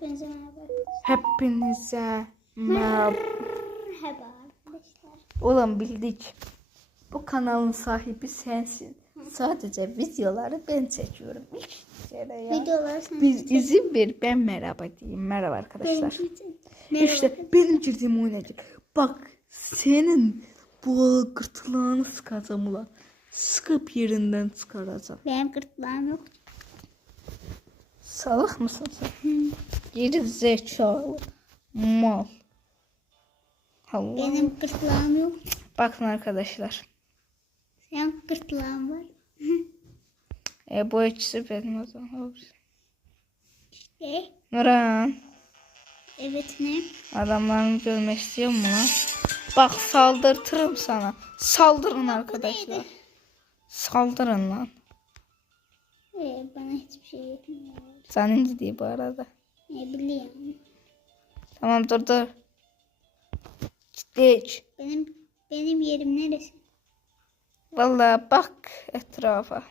Hepinize merhaba. Hepinize merhaba. Merhaba arkadaşlar. Ulan bildik. Bu kanalın sahibi sensin. Sadece videoları ben çekiyorum. İşte ya. Videoları sen Biz izin ver ben merhaba diyeyim. Merhaba arkadaşlar. Merhaba. İşte benim girdiğim oynayacak. Bak senin bu gırtlağını sıkacağım ulan. Sıkıp yerinden çıkaracağım. Benim gırtlağım yok. Salak mısın sen? Geri zekalı. Mal. Allah. Benim gırtlağım yok. Bakın arkadaşlar. Senin gırtlağın var. Bu ikisi benim o zaman. İşte. Nuran. Evet ne? Adamlarını görmek istiyor mu lan? Bak saldırtırım sana. Saldırın arkadaşlar. Saldırın lan. Bana hiçbir şey yetmiyor. Senin gidiyor bu arada. Ne bileyim. Tamam dur. Gittik. Benim yerim neresi? Vallahi bak etrafa.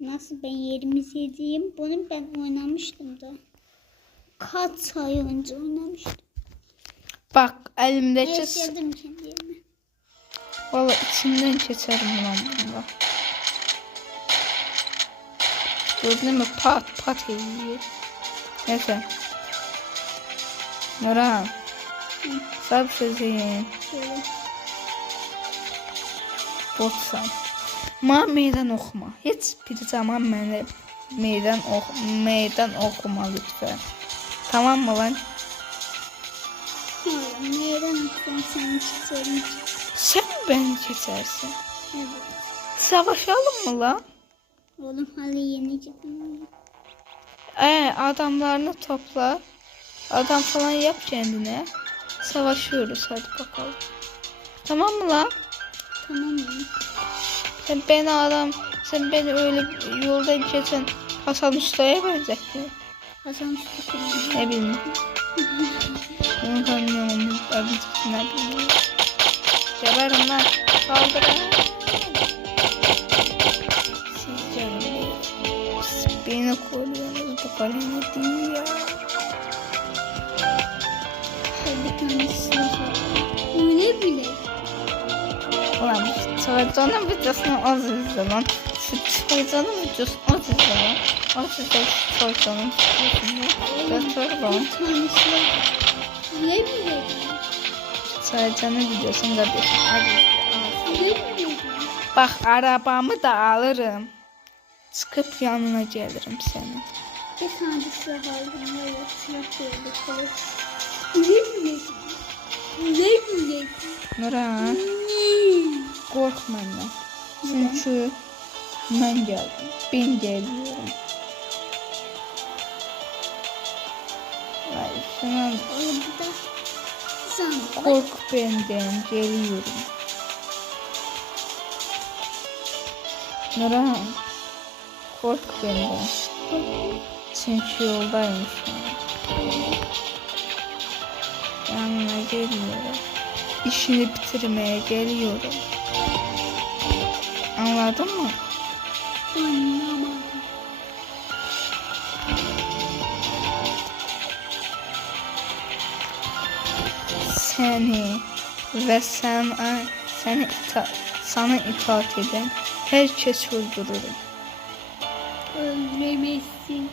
Nasıl ben yerimi sileyim? Bunu ben oynamıştım da. Kaç ay önce oynamıştım. Bak elimdeki... Evet yazdım kendi yerime. Vallahi içinden geçerim lan bunda. Gördün mü? Pat yiyor. Neyse. Nurhan. Sab sözün. Şöyle. Botsan. Ma meydan okuma. Hiç bir zaman mənə meydan okuma lütfen. Tamam mı lan? Neyden sen seni çizerim? Sen beni geçersin. Evet. Savaşalım mı lan? Oğlum hala yeni gittim. Adamlarını topla. Adam falan yap kendine. Savaşıyoruz hadi bakalım. Tamam mı lan? Tamam mı? Sen beni öyle yoldan geçen Hasan Usta'ya benzettin. Hasan Usta kim? Ne bileyim. Onu tanımıyorum. Ne bileyim. Geberin lan. Saldırın. Siz canım. Siz beni koruyorsunuz. Bu kalemi değil ya. Bir tane silah var. Öyle bile. Ulan Çaycan'ın videosunu az izle lan. Şu Çaycan'ın videosunu az izle lan. Az izle şu Çaycan'ın videosunu. Götür lan. Bir tane silah var. Öyle bile. Çaycan'ın videosunu da bir. Hadi izle. Öyle bile. Bak arabamı da alırım. Çıkıp yanına gelirim senin. Bir tane silah aldım. Evet silah gördük. Öyle bile. Öyle bile. Nurhan korkma benden. Çünkü ben geldim. Ben geliyorum. Ay şuna Orada sen kork benden geliyorum. Nurhan kork benden. Çünkü yoldayım şu an. Yanına geliyorum. İşini bitirmeye geliyorum. Anladın mı? anlamadım. Seni ve sana itaat eden herkes öldürürüm. Öldüremezsin.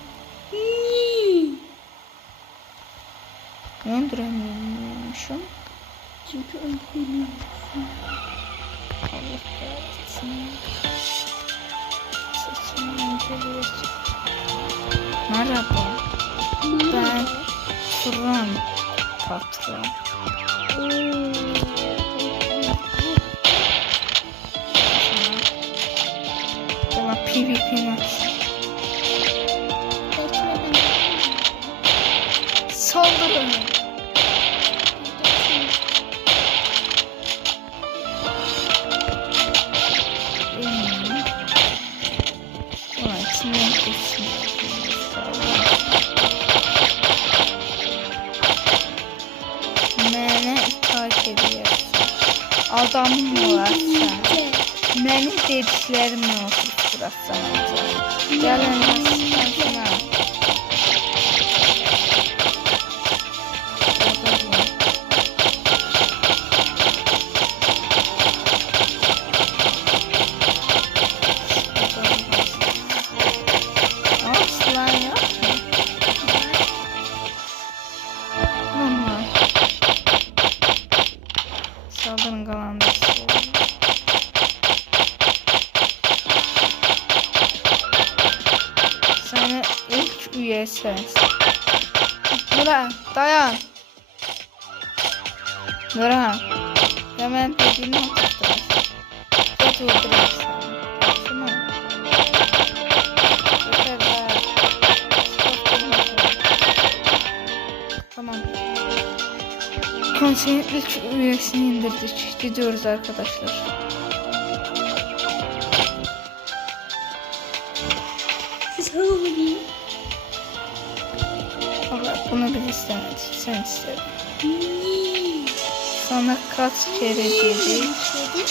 Öldüremiyormuşum. Çünkü öldüremezsin. Allah kahretsin. Seçimden geliyorsun. Merhaba. Ben Turan patron. Bana PvP maç. Saldırın. Ulan içinden geçsin. Mənə itaat ediyorsun. Adamın olar sen. Mənim dediklərimlə oturub durarsan ancaq. Gələn mən Nurhan dayan. Nurhan. Hemen dediğini oturtturasın. Geç vurdurasın. Şunu. Yeter be. Tamam. Konseyin ilk üyesini indirdik. Gidiyoruz arkadaşlar. Sorry. Allah bunu bir istemedi. Sen istedin. Niye? Sana kaç kere dedim. Dedim.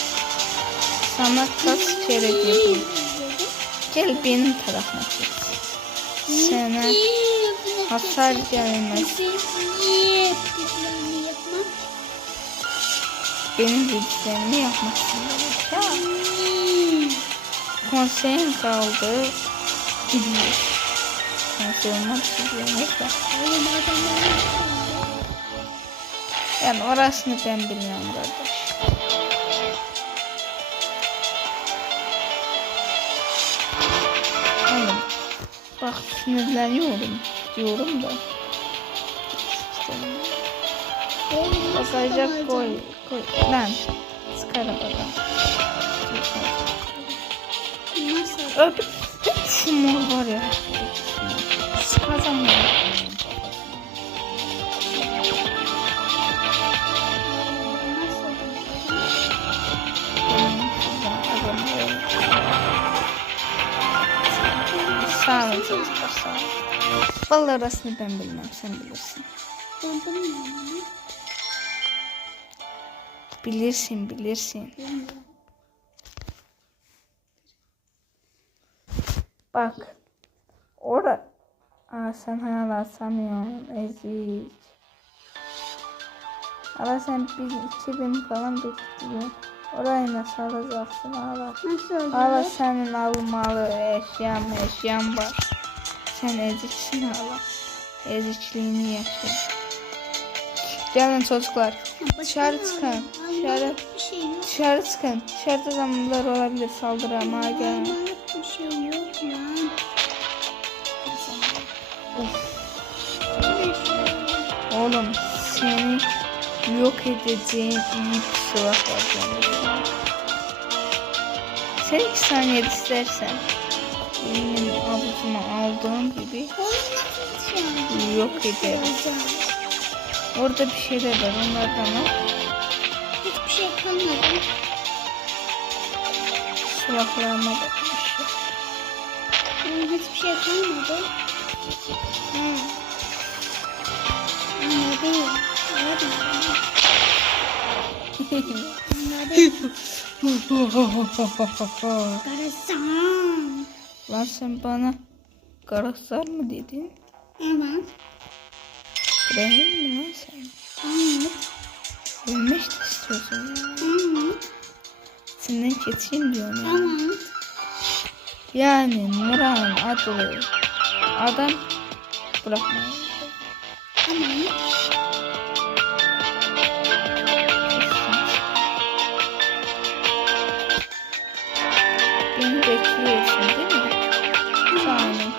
Sana kaç kere dedim. Gel benim tarafıma git. Sana hasar gelmez. Niye dediklerini yapmam? Benim dediklerimi yapmasın. Ya. Konseyin kaldı. Gidiyor. Konsey olmaz gidiyoruz da. Yani orasını ben bilmiyorum kardeş. Oğlum. Bak sinirleniyorum. Diyorum da. Bakacak koy. Koy. Lan. Sıkarım adam. Nasıl? Öp. Şu mor var ya. Sıkacağım ya. Sağ olun çocuklar, sağ olun. Vallahi arasını ben bilmem, sen bilirsin. Ben bilmiyorum. Bilirsin, bilirsin. Bak. Aa, sen hala sanıyorsun, ezik. Hala sen 2000 falan bekliyorsun. Orayı nasıl alacaksın hala? Nasıl Hala oluyor? senin almalı eşyan var. Sen eziksin hala. Ezikliğini yaşa. Gelin çocuklar. Dışarı çıkın. Dışarı. Bir şey yok. Dışarı çıkın. Dışarıda zamanlar olabilir saldıramaya gelin. Bir şey yok lan. Oğlum seni yok edeceğim iyi bir silah var benim. Sen 2 saniye istersen benim avucuma aldığım gibi yok ederiz. Orada bir şeyler var, onlardan al. Hiçbir şey kalmadı. Silahlarıma bakmış. Hiçbir şey kalmadı. Anladım. Karasan. Lan sen bana karakter mı dedin? Evet. Rahim mi lan sen? Evet. Ölmek de istiyorsun ya. Evet. Senden geçeyim diyorum ya. Evet. Yani Nurhan adlı adam bırakmayın. Evet. Beni bekliyorsun değil mi? Saniye.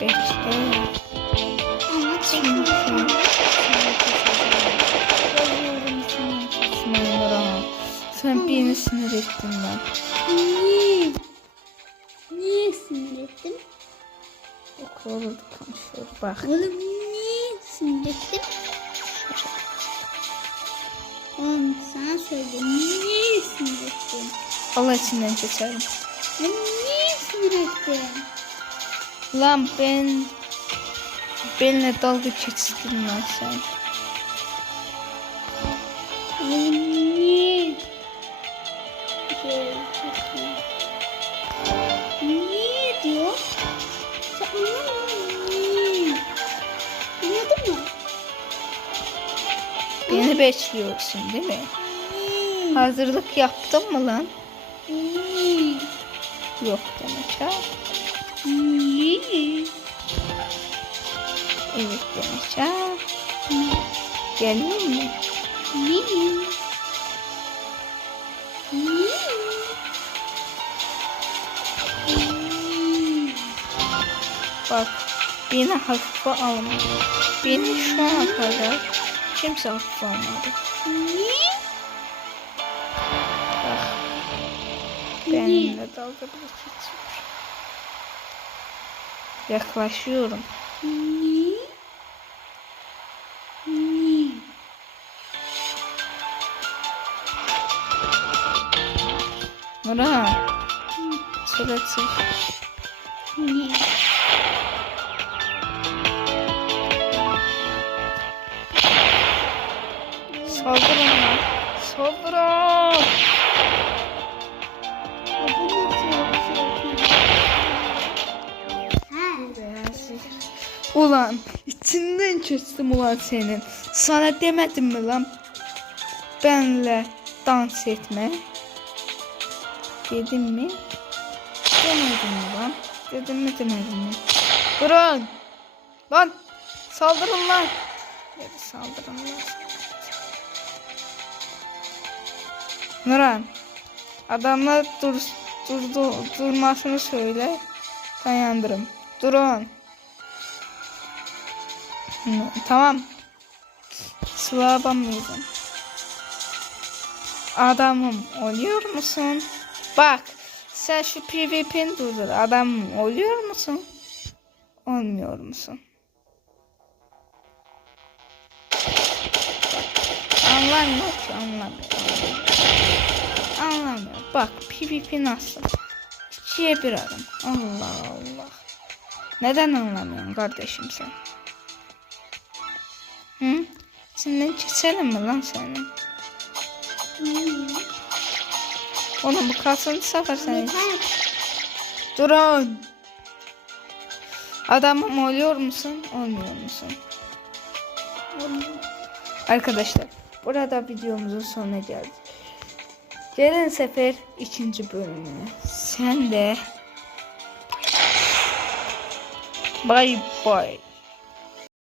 Bekle. Evet. Nurhan. Sen beni sinir ettin lan. Niye? Niye sinir ettim? Okula konuşuyor bak. Oğlum niye sinir ettim? Oğlum sana söyleyeyim. Niye sinir ettim? Allah içinden geçerim. Ben niye sinir ettim? Lan benimle dalga geçtin lan sen. Oğlum niye? Niye diyor? Sen anlamadın niye? Anladın mı? Beni bekliyorsun değil mi? Hazırlık yaptın mı lan? Niye? Yok demek ha. Niye? Evet demek ha. Geliyor mu? Niye? Niye? Bak, beni hafife alma. Beni şu ana kadar kimse hafife almadı. Ne? Bak, benimle dalga geçiyor. Yaklaşıyorum. Ne? Ne? Nurhan, söyle. Ne? Saldırın lan. Saldırın. Bu nasıl bir şey? Ha? Ulan içinden kestim ulan senin. Sana demedim mi lan? Benle dans etme. Dedim mi? Demedim mi lan? Dedim mi demedim mi? Durun. Lan saldırın lan. Hadi saldırın lan. Nurhan, adamlar durmasını söyle. Dayandırım. Durun. Tamam. Sıla banmayacağım. Adamım oluyor musun? Bak, sen şu PvP'ni durdur. Adamım oluyor musun? Olmuyor musun? Anlamıyor ki, anlamıyor. Bak PvP nasıl? 2'ye 1 adam. Allah Allah. Neden anlamıyorsun kardeşim sen? Hı? Senden keselim mi lan seni? Oğlum bu kaçıncı sefer sen? Durun. Adamım oluyor musun? Olmuyor musun? Arkadaşlar, burada videomuzun sonuna geldik. Gelen sefer 2. bölümüne. Sen de bye bye.